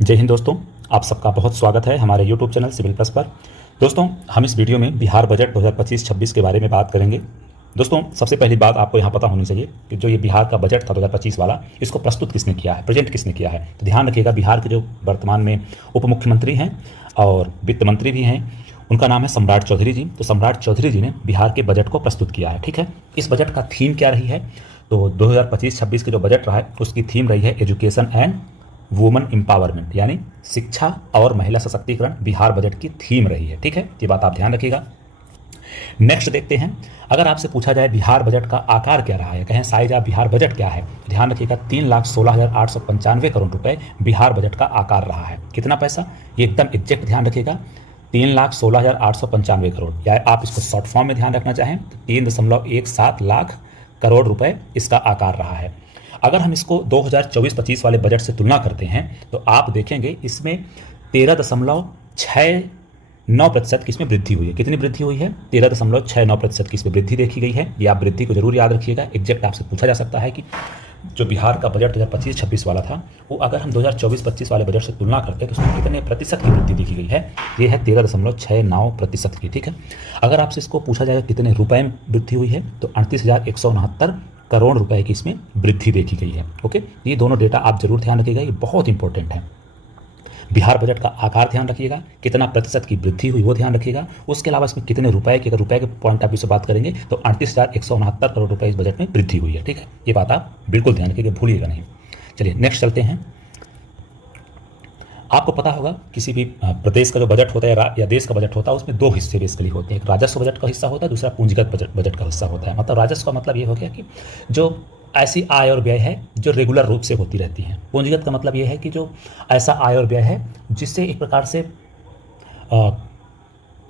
जय हिंद दोस्तों, आप सबका बहुत स्वागत है हमारे YouTube चैनल सिविल प्लस पर। दोस्तों, हम इस वीडियो में बिहार बजट 2025-26 के बारे में बात करेंगे। दोस्तों, सबसे पहली बात आपको यहाँ पता होनी चाहिए कि जो ये बिहार का बजट था 2025 वाला, इसको प्रस्तुत किसने किया है, प्रेजेंट किसने किया है। तो ध्यान रखिएगा, बिहार के जो वर्तमान में उप मुख्यमंत्री हैं और वित्त मंत्री भी हैं, उनका नाम है सम्राट चौधरी जी। तो सम्राट चौधरी जी ने बिहार के बजट को प्रस्तुत किया है। ठीक है, इस बजट का थीम क्या रही है? तो 2025-26 के जो बजट रहा है उसकी थीम रही है एजुकेशन एंड वुमन एम्पावरमेंट, यानी शिक्षा और महिला सशक्तिकरण बिहार बजट की थीम रही है। ठीक है, ये बात आप ध्यान रखिएगा। नेक्स्ट देखते हैं, अगर आपसे पूछा जाए बिहार बजट का आकार क्या रहा है, कहें साइज ऑफ बिहार बजट क्या है, तो ध्यान रखिएगा 3,16,895 करोड़ रुपए बिहार बजट का आकार रहा है। कितना पैसा, ये एकदम एग्जैक्ट ध्यान रखिएगा, 3,16,895 करोड़, या आप इसको शॉर्ट फॉर्म में ध्यान रखना चाहें तो 3.17 लाख करोड़ रुपए इसका आकार रहा है। अगर हम इसको 2024-25 वाले बजट से तुलना करते हैं तो आप देखेंगे इसमें 13.69% की इसमें वृद्धि हुई है। कितनी वृद्धि हुई है? 13.69% की इसमें वृद्धि देखी गई है। ये आप वृद्धि को जरूर याद रखिएगा। एग्जैक्ट आपसे पूछा जा सकता है कि जो बिहार का बजट 2025-26 वाला था, वो अगर हम 2024-25 वाले बजट से तुलना करते हैं तो उसमें कितने प्रतिशत की वृद्धि देखी गई है? ये है 13.69% की। ठीक है, अगर आपसे इसको पूछा जाएगा कितने रुपए में वृद्धि हुई है, तो 38,169 करोड़ रुपए की इसमें वृद्धि देखी गई है। ओके, ये दोनों डेटा आप जरूर ध्यान रखिएगा, ये बहुत इंपॉर्टेंट है। बिहार बजट का आकार ध्यान रखिएगा, कितना प्रतिशत की वृद्धि हुई वो ध्यान रखिएगा। उसके अलावा इसमें कितने रुपए की, अगर रुपए के पॉइंट ऑफ व्यू से बात करेंगे तो 38,169 करोड़ रुपए इस बजट में वृद्धि हुई है। ठीक है, ये बात आप बिल्कुल ध्यान रखिएगा, भूलिएगा नहीं। चलिए नेक्स्ट चलते हैं। आपको पता होगा किसी भी प्रदेश का जो बजट होता है या देश का बजट होता है, उसमें दो हिस्से बेसिकली होते हैं। एक राजस्व बजट का हिस्सा होता है, दूसरा पूंजीगत बजट का हिस्सा होता है। मतलब राजस्व का मतलब ये हो गया कि जो ऐसी आय और व्यय है जो रेगुलर रूप से होती रहती हैं। पूंजीगत का मतलब ये है कि जो ऐसा आय और व्यय है जिससे एक प्रकार से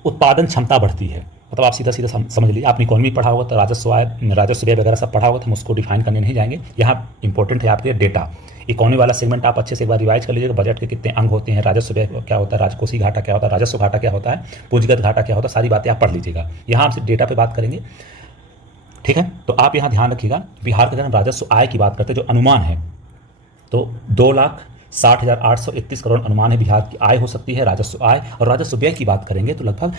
उत्पादन क्षमता बढ़ती है। मतलब आप सीधा सीधा समझ लीजिए, आपने इकोनॉमी पढ़ा होगा तो राजस्व आय, राजस्व व्यय वगैरह सब पढ़ा होगा, तो हम उसको डिफाइन करने नहीं जाएंगे। यहाँ इंपॉर्टेंट है आपके डेटा। इकोनॉमी वाला सेगमेंट आप अच्छे से एक बार रिवाइज कर लीजिएगा। बजट के कितने अंग होते हैं, राजस्व व्यय क्या होता है, राजकोषीय घाटा क्या होता है, राजस्व घाटा क्या होता है, पूंजीगत घाटा क्या होता है, सारी बातें आप पढ़ लीजिएगा। यहाँ हम सिर्फ डेटा पे बात करेंगे। ठीक है, तो आप यहाँ ध्यान रखिएगा, बिहार के जब राजस्व आय की बात करते हैं, जो अनुमान है, तो 2,60,831 करोड़ अनुमान है बिहार की आय हो सकती है, राजस्व आय। और राजस्व व्यय की बात करेंगे तो लगभग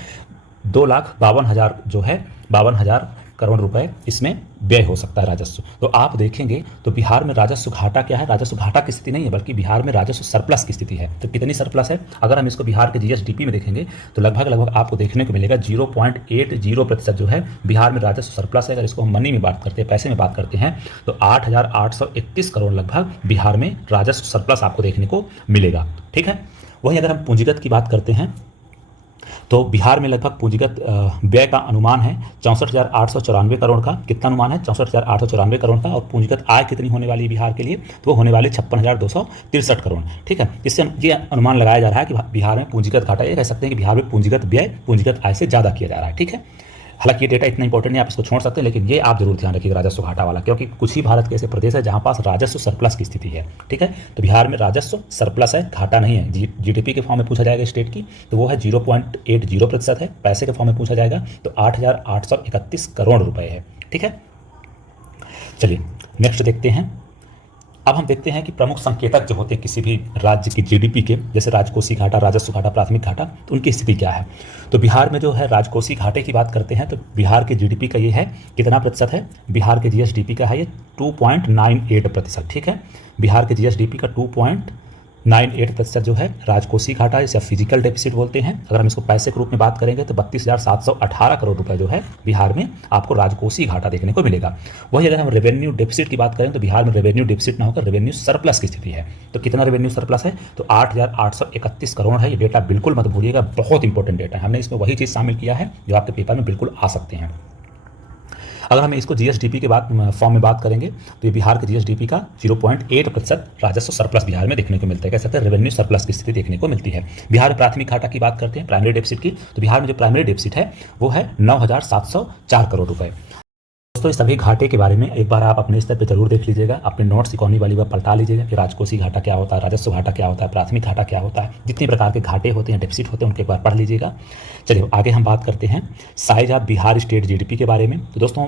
2,52,000 जो है 52,000 करोड़ रुपए इसमें व्यय हो सकता है राजस्व। तो आप देखेंगे तो बिहार में राजस्व घाटा क्या है? राजस्व घाटा की स्थिति नहीं है, बल्कि बिहार में राजस्व सरप्लस की स्थिति है। तो कितनी सरप्लस है? अगर हम इसको बिहार के जीएसडीपी में देखेंगे तो लगभग आपको देखने को मिलेगा 0.80% जो है बिहार में राजस्व सरप्लस है। अगर इसको हम मनी में बात करते हैं, पैसे में बात करते हैं, तो 8,831 करोड़ लगभग बिहार में राजस्व सरप्लस आपको देखने को मिलेगा। ठीक है, वहीं अगर हम पूंजीगत की बात करते हैं तो बिहार में लगभग पूंजीगत व्यय का अनुमान है 64,894 करोड़ का। कितना अनुमान है? 64,894 करोड़ का। और पूंजीगत आय कितनी होने वाली है बिहार के लिए? तो वो होने वाली 56,263 करोड़। ठीक है, इससे ये अनुमान लगाया जा रहा है कि बिहार में पूंजीगत घाटा, ये कह सकते हैं कि बिहार में पूंजीगत व्यय पूंजीगत आय से ज़्यादा किया जा रहा है। ठीक है, हालांकि ये डेटा इतना इंपॉर्टेंट नहीं, आप इसको छोड़ सकते हैं, लेकिन ये आप जरूर ध्यान रखिएगा राजस्व घाटा वाला, क्योंकि कुछ ही भारत के ऐसे प्रदेश है जहां पास राजस्व सरप्लस की स्थिति है। ठीक है, तो बिहार में राजस्व सरप्लस है, घाटा नहीं है। जीडीपी के फॉर्म में पूछा जाएगा स्टेट की तो वो है 0.80% है। पैसे के फॉर्म में पूछा जाएगा तो 8,831 करोड़ रुपए है। ठीक है, चलिए नेक्स्ट देखते हैं। अब हम देखते हैं कि प्रमुख संकेतक जो होते हैं किसी भी राज्य की जीडीपी के, जैसे राजकोषीय घाटा, राजस्व घाटा, प्राथमिक घाटा, तो उनकी स्थिति क्या है। तो बिहार में जो है राजकोषीय घाटे की बात करते हैं तो बिहार के जीडीपी का ये है, कितना प्रतिशत है? बिहार के जीएसडीपी का है ये 2.98%। ठीक है, बिहार के जीएसडीपी का 2.98% जो है राजकोषीय घाटा, इसे फिजिकल डेफिसिट बोलते हैं। अगर हम इसको पैसे के रूप में बात करेंगे तो 32,718 करोड़ रुपए जो है बिहार में आपको राजकोषीय घाटा देखने को मिलेगा। वही अगर हम रेवेन्यू डेफिसिट की बात करें तो बिहार में रेवेन्यू डेफिसिट ना होकर रेवेन्यू सरप्लस की स्थिति है। तो कितना रेवेन्यू सरप्लस है? तो 8,831 करोड़ है। ये डेटा बिल्कुल मत भूलिएगा, बहुत इंपॉर्टेंट डेटा है। हमने इसमें वही चीज़ शामिल किया है जो आपके पेपर में बिल्कुल आ सकते हैं। अगर हम इसको जीएसडीपी के बाद फॉर्म में बात करेंगे तो ये बिहार के जीएसडीपी का 0.8% राजस्व सरप्लस बिहार में देखने को मिलता है। कह सकते हैं रेवेन्यू सरप्लस की स्थिति देखने को मिलती है। बिहार में प्राथमिक घाटा की बात करते हैं, प्राइमरी डेफिसिट की, तो बिहार में जो प्राइमरी डेफिसिट है वो है 9,704 करोड़ रुपए। दोस्तों, इस सभी घाटे के बारे में एक बार आप अपने स्तर पर जरूर देख लीजिएगा, अपने नोट्स इकोनॉमी वाली बार पलटा लीजिएगा कि राजकोषीय घाटा क्या होता है, राजस्व घाटा क्या होता है, प्राथमिक घाटा क्या होता है, जितने प्रकार के घाटे होते हैं, डेफिसिट होते हैं, उनके एक बार पढ़ लीजिएगा। चलिए आगे हम बात करते हैं size of Bihar state GDP के बारे में। तो दोस्तों,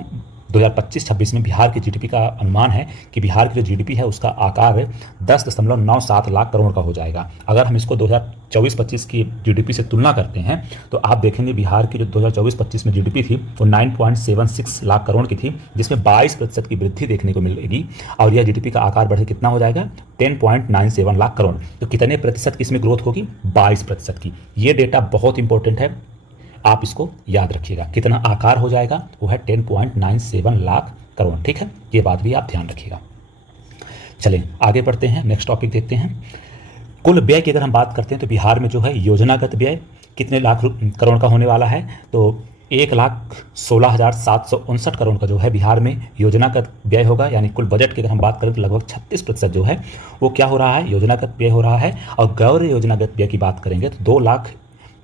2025-26 में बिहार की जीडीपी का अनुमान है कि बिहार की जो जीडीपी है उसका आकार 10.97 लाख करोड़ का हो जाएगा। अगर हम इसको 2024-25 की जीडीपी से तुलना करते हैं तो आप देखेंगे बिहार की जो 2024-25 में जीडीपी थी वो 9.76 लाख करोड़ की थी, जिसमें 22% की वृद्धि देखने को मिलेगी और यह जीडीपी का आकार बढ़े कितना हो जाएगा 10.97 लाख करोड़। तो कितने प्रतिशत की इसमें ग्रोथ होगी? 22% की। ये डेटा बहुत इंपॉर्टेंट है, आप इसको याद रखिएगा। कितना आकार हो जाएगा? वो है 10.97 लाख करोड़। ठीक है, ये बात भी आप ध्यान रखिएगा। चलें आगे बढ़ते हैं, नेक्स्ट टॉपिक देखते हैं। कुल व्यय की अगर हम बात करते हैं तो बिहार में जो है योजनागत व्यय कितने लाख करोड़ का होने वाला है? तो 1,16,759 करोड़ का जो है बिहार में योजनागत व्यय होगा। यानी कुल बजट की अगर हम बात करें तो लगभग 36% जो है वो क्या हो रहा है? योजनागत व्यय हो रहा है। और गैर योजनागत व्यय की बात करेंगे तो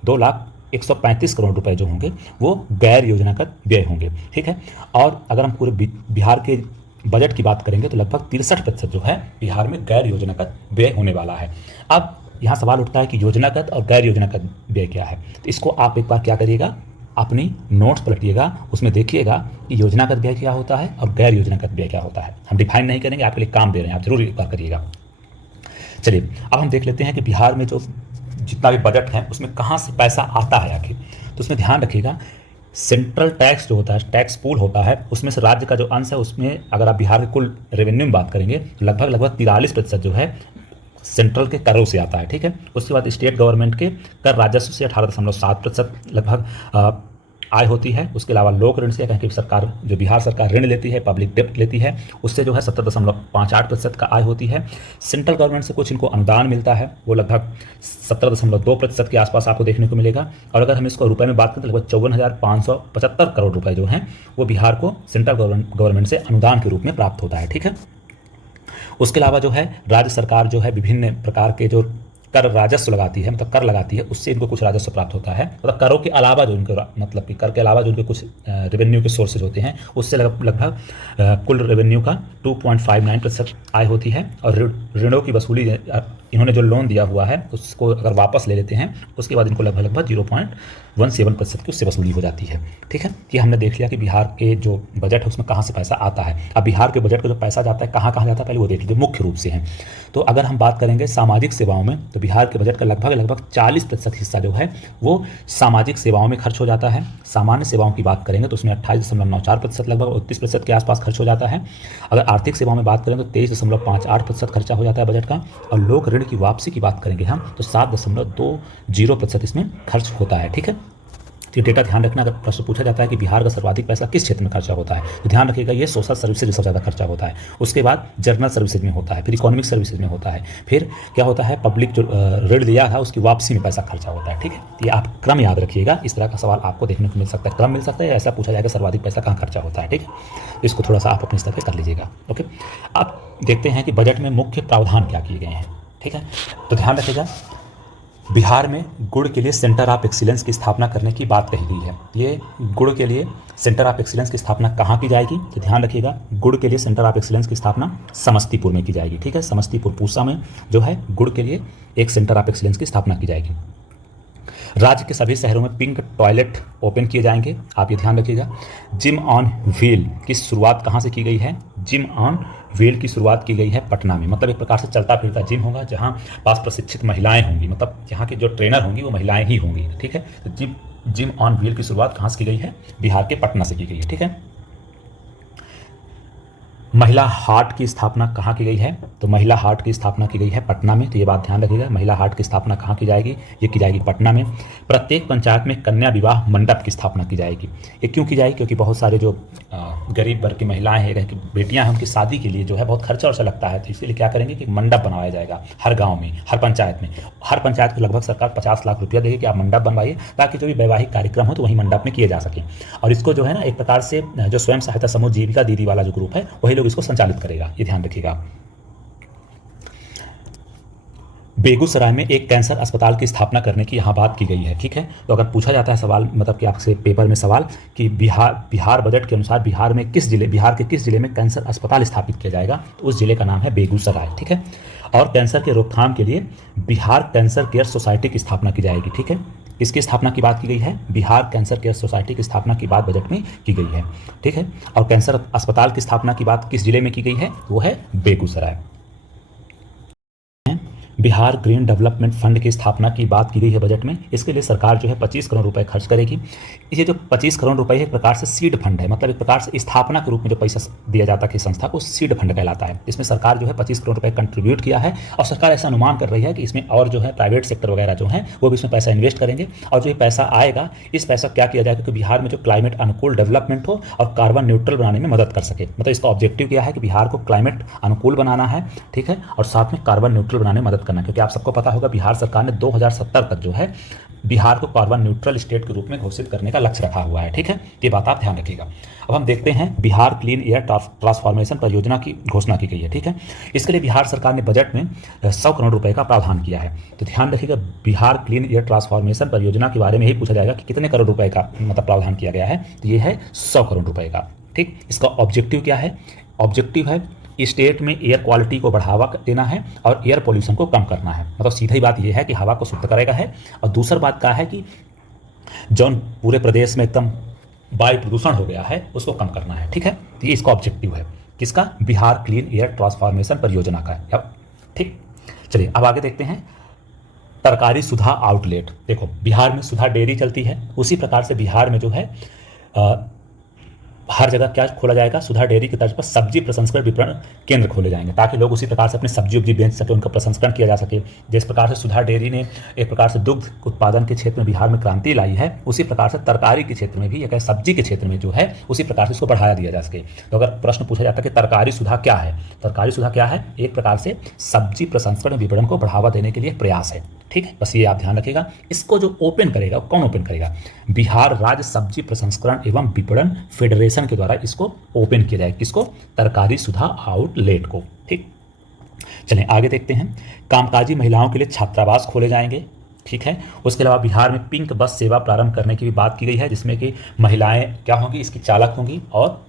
2,135 करोड़ रुपए जो होंगे वो गैर योजनागत व्यय होंगे। ठीक है, और अगर हम पूरे बिहार के बजट की बात करेंगे तो लगभग 63% जो है बिहार में गैर योजनागत व्यय होने वाला है। अब यहाँ सवाल उठता है कि योजनागत और गैर योजनागत व्यय क्या है? तो इसको आप एक बार क्या करिएगा, अपनी नोट्स पलटिएगा, उसमें देखिएगा कि योजनागत व्यय क्या होता है और गैर योजनागत व्यय क्या होता है। हम डिफाइन नहीं करेंगे, आपके लिए काम दे रहे हैं, आप जरूर एक बार करिएगा। चलिए अब हम देख लेते हैं कि बिहार में जो जितना भी बजट है उसमें कहाँ से पैसा आता है आखिर। तो उसमें ध्यान रखिएगा, सेंट्रल टैक्स जो होता है, टैक्स पूल होता है, उसमें से राज्य का जो अंश है उसमें अगर आप बिहार के कुल रेवेन्यू में बात करेंगे तो लगभग 43% जो है सेंट्रल के करों से आता है। ठीक है, उसके बाद स्टेट गवर्नमेंट के कर राजस्व से 18.7% लगभग आय होती है। उसके अलावा लोक ऋण से, कहें कि सरकार जो बिहार सरकार ऋण लेती है, पब्लिक डेप्ट लेती है, उससे जो है 70.58% का आय होती है। सेंट्रल गवर्नमेंट से कुछ इनको अनुदान मिलता है, वो लगभग 17.2% के आसपास आपको देखने को मिलेगा। और अगर हम इसको रुपए में बात करें तो लगभग 54,575 करोड़ रुपए जो हैं वो बिहार को सेंट्रल गवर्नमेंट से अनुदान के रूप में प्राप्त होता है। ठीक है, उसके अलावा जो है राज्य सरकार जो है विभिन्न प्रकार के जो कर राजस्व लगाती है, मतलब कर लगाती है, उससे इनको कुछ राजस्व प्राप्त होता है। मतलब करों के अलावा जो इनको, मतलब कि कर के अलावा जो इनके कुछ रेवेन्यू के सोर्सेज होते हैं उससे लगभग कुल रेवेन्यू का 2.59% आय होती है। और ऋणों की वसूली, इन्होंने जो लोन दिया हुआ है उसको अगर वापस ले लेते हैं उसके बाद इनको लगभग 0.17% की उससे वसूली हो जाती है। ठीक है, ये हमने देख लिया कि बिहार के जो बजट है उसमें कहाँ से पैसा आता है। अब बिहार के बजट का जो पैसा जाता है कहाँ कहाँ जाता है पहले वो देख लीजिए मुख्य रूप से हैं। तो अगर हम बात करेंगे सामाजिक सेवाओं में तो बिहार के बजट का लगभग 40% हिस्सा जो है वो सामाजिक सेवाओं में खर्च हो जाता है। सामान्य सेवाओं की बात करेंगे तो उसमें 28.94% लगभग 29% के आसपास खर्च हो जाता है। अगर आर्थिक सेवाओं में बात करें तो 23.58% खर्चा हो जाता है बजट का। और लोक ऋण की वापसी की बात करेंगे हम तो 7.20% इसमें खर्च होता है। ठीक है, तो ये डेटा ध्यान रखना। अगर प्रश्न पूछा जाता है कि बिहार का सर्वाधिक पैसा किस क्षेत्र में खर्चा होता है तो ध्यान रखिएगा ये सोशल सर्विसेज में सबसे ज़्यादा खर्चा होता है। उसके बाद जनरल सर्विसेज में होता है, फिर इकोनॉमिक सर्विसेज में होता है, फिर क्या होता है पब्लिक जो ऋण लिया था उसकी वापसी में पैसा खर्चा होता है। ठीक है, ये आप क्रम याद रखिएगा। इस तरह का सवाल आपको देखने को मिल सकता है, क्रम मिल सकता है, ऐसा पूछा जाएगा सर्वाधिक पैसा कहाँ खर्चा होता है। ठीक है, तो इसको थोड़ा सा आप अपने स्तर पर कर लीजिएगा। ओके, अब देखते हैं कि बजट में मुख्य प्रावधान क्या किए गए हैं। ठीक है, तो ध्यान रखिएगा बिहार में गुड़ के लिए सेंटर ऑफ एक्सीलेंस की स्थापना करने की बात कही गई है। ये गुड़ के लिए सेंटर ऑफ एक्सीलेंस की स्थापना कहाँ की जाएगी? तो ध्यान रखिएगा गुड़ के लिए सेंटर ऑफ एक्सीलेंस की स्थापना समस्तीपुर में की जाएगी। ठीक है, समस्तीपुर पूसा में जो है गुड़ के लिए एक सेंटर ऑफ एक्सीलेंस की स्थापना की जाएगी। राज्य के सभी शहरों में पिंक टॉयलेट ओपन किए जाएंगे, आप ये ध्यान रखिएगा। जिम ऑन व्हील की शुरुआत कहाँ से की गई है? जिम ऑन व्हील की शुरुआत की गई है पटना में। मतलब एक प्रकार से चलता फिरता जिम होगा जहाँ पास प्रशिक्षित महिलाएं होंगी, मतलब यहाँ की जो ट्रेनर होंगी वो महिलाएं ही होंगी। ठीक है, तो जिम ऑन व्हील की शुरुआत कहाँ से की गई है? बिहार के पटना से की गई है। ठीक है, महिला हाट की स्थापना कहाँ की गई है? तो महिला हाट की स्थापना की गई है पटना में। तो ये बात ध्यान रखिएगा, महिला हाट की स्थापना कहाँ की जाएगी? ये की जाएगी पटना में। प्रत्येक पंचायत में कन्या विवाह मंडप की स्थापना की जाएगी। ये क्यों की जाएगी? क्योंकि बहुत सारे जो गरीब वर्ग की महिलाएं हैं, कि बेटियां हैं, उनकी शादी के लिए जो है बहुत खर्चा वर्चा लगता है। तो इसीलिए क्या करेंगे कि मंडप बनवाया जाएगा हर गाँव में, हर पंचायत में। हर पंचायत को लगभग सरकार 50 लाख रुपया देगी कि आप मंडप बनवाइए, ताकि जो भी वैवाहिक कार्यक्रम हो तो वही मंडप में किए जा सकें। और इसको जो है ना एक प्रकार से जो स्वयं सहायता समूह जीविका दीदी वाला जो ग्रुप है वही लोग इसको संचालित करेगा, ये ध्यान रखिएगा। बेगूसराय में एक कैंसर अस्पताल की स्थापना करने की यहाँ बात की गई है। ठीक है, तो अगर पूछा जाता है सवाल, मतलब कि आपसे पेपर में सवाल कि बिहार बजट के अनुसार बिहार के किस जिले में कैंसर अस्पताल स्थापित किया जाएगा, तो उस जिले का नाम है बेगूसराय। ठीक है, और कैंसर के रोकथाम के लिए बिहार कैंसर केयर सोसाइटी की स्थापना की जाएगी। ठीक है, किसकी स्थापना की बात की गई है? बिहार कैंसर केयर सोसाइटी की स्थापना की बात बजट में की गई है। ठीक है, और कैंसर अस्पताल की स्थापना की बात किस जिले में की गई है? वो है Begusarai. Bihar green development fund की स्थापना की बात की गई है बजट में। इसके लिए सरकार जो है 25 करोड़ रुपए खर्च करेगी। ये जो 25 करोड़ रुपए है एक प्रकार से सीड फंड है, मतलब एक प्रकार से स्थापना के रूप में जो पैसा दिया जाता है संस्था को सीड फंड कहलाता है। इसमें सरकार जो है 25 करोड़ रुपए कंट्रीब्यूट किया है और सरकार ऐसा अनुमान कर रही है कि इसमें और जो है प्राइवेट सेक्टर वगैरह जो है वो भी इसमें पैसा इन्वेस्ट करेंगे और जो ये पैसा आएगा इस पैसा क्या किया जाएगा कि बिहार में जो क्लाइमेट अनुकूल डेवलपमेंट हो और कार्बन न्यूट्रल बनाने में मदद कर सके। मतलब इसका ऑब्जेक्टिव क्या है कि बिहार को क्लाइमेट अनुकूल बनाना है, ठीक है, और साथ में कार्बन न्यूट्रल बनाने में मदद करना है। क्योंकि आप सबको पता होगा बिहार सरकार ने 2070 तक जो है बिहार को कार्बन न्यूट्रल स्टेट के रूप में घोषित करने का लक्ष्य रखा हुआ है। ठीक है, ये बात आप ध्यान रखिएगा। अब हम देखते हैं बिहार क्लीन एयर ट्रांसफॉर्मेशन परियोजना की घोषणा की गई है। ठीक है, इसके लिए बिहार सरकार ने बजट में 100 करोड़ रुपए का प्रावधान किया है। तो ध्यान रखिएगा, बिहार क्लीन एयर ट्रांसफॉर्मेशन परियोजना के बारे में ही पूछा जाएगा कि कितने करोड़ रुपए का मतलब प्रावधान किया गया है। तो ये है 100 करोड़ रुपए का। ठीक, इसका ऑब्जेक्टिव क्या है? ऑब्जेक्टिव है स्टेट में एयर क्वालिटी को बढ़ावा देना है और एयर पोल्यूशन को कम करना है। मतलब सीधी बात यह है कि हवा को शुद्ध करेगा है। और दूसरा बात क्या है कि जौन पूरे प्रदेश में एकदम वायु प्रदूषण हो गया है उसको कम करना है। ठीक है, तो ये इसका ऑब्जेक्टिव है किसका? बिहार क्लीन एयर ट्रांसफॉर्मेशन परियोजना का। ठीक, चलिए अब आगे देखते हैं तरकारी सुधा आउटलेट। देखो बिहार में सुधा डेयरी चलती है, उसी प्रकार से बिहार में जो है हर जगह क्या खोला जाएगा? सुधा डेयरी की तर्ज पर सब्जी प्रसंस्करण विपणन केंद्र खोले जाएंगे ताकि लोग उसी प्रकार से अपनी सब्जी उब्जी बेच सके, उनका प्रसंस्करण किया जा सके। जिस प्रकार से सुधा डेयरी ने एक प्रकार से दुग्ध उत्पादन के क्षेत्र में बिहार में क्रांति लाई है, उसी प्रकार से तरकारी के क्षेत्र में भी या सब्जी के क्षेत्र में जो है उसी प्रकार से उसको बढ़ाया दिया जा सके। तो अगर प्रश्न पूछा जाता है कि तरकारी सुधा क्या है, तरकारी सुधा क्या है? एक प्रकार से सब्जी प्रसंस्करण विपणन को बढ़ावा देने के लिए प्रयास है। ठीक है, बस ये आप ध्यान रखिएगा। इसको जो ओपन करेगा, कौन ओपन करेगा? बिहार राज्य सब्जी प्रसंस्करण एवं विपणन फेडरेशन के द्वारा इसको ओपन किया जाएगा। किसको? तरकारी सुधा आउटलेट को। ठीक, चलें आगे देखते हैं। कामकाजी महिलाओं के लिए छात्रावास खोले जाएंगे। ठीक है, उसके अलावा बिहार में पिंक बस सेवा प्रारंभ करने की भी बात की गई है, जिसमें कि महिलाएं क्या होंगी? इसकी चालक होंगी और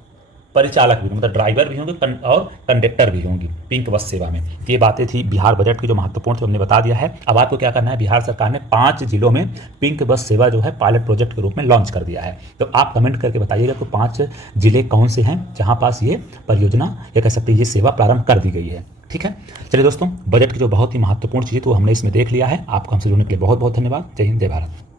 परिचालक भी, मतलब ड्राइवर भी होंगे और कंडक्टर भी होंगी पिंक बस सेवा में। ये बातें थी बिहार बजट की जो महत्वपूर्ण थी, हमने बता दिया है। अब आपको क्या करना है? बिहार सरकार ने 5 जिलों में पिंक बस सेवा जो है पायलट प्रोजेक्ट के रूप में लॉन्च कर दिया है। तो आप कमेंट करके बताइएगा कि 5 जिले कौन से हैं जहां पास ये परियोजना या कह सकते हैं ये सेवा प्रारंभ कर दी गई है। ठीक है, चलिए दोस्तों, बजट की जो बहुत ही महत्वपूर्ण चीज़ थी वो हमने इसमें देख लिया है। आपको हमसे जुड़ने के लिए बहुत बहुत धन्यवाद। जय हिंद, जय भारत।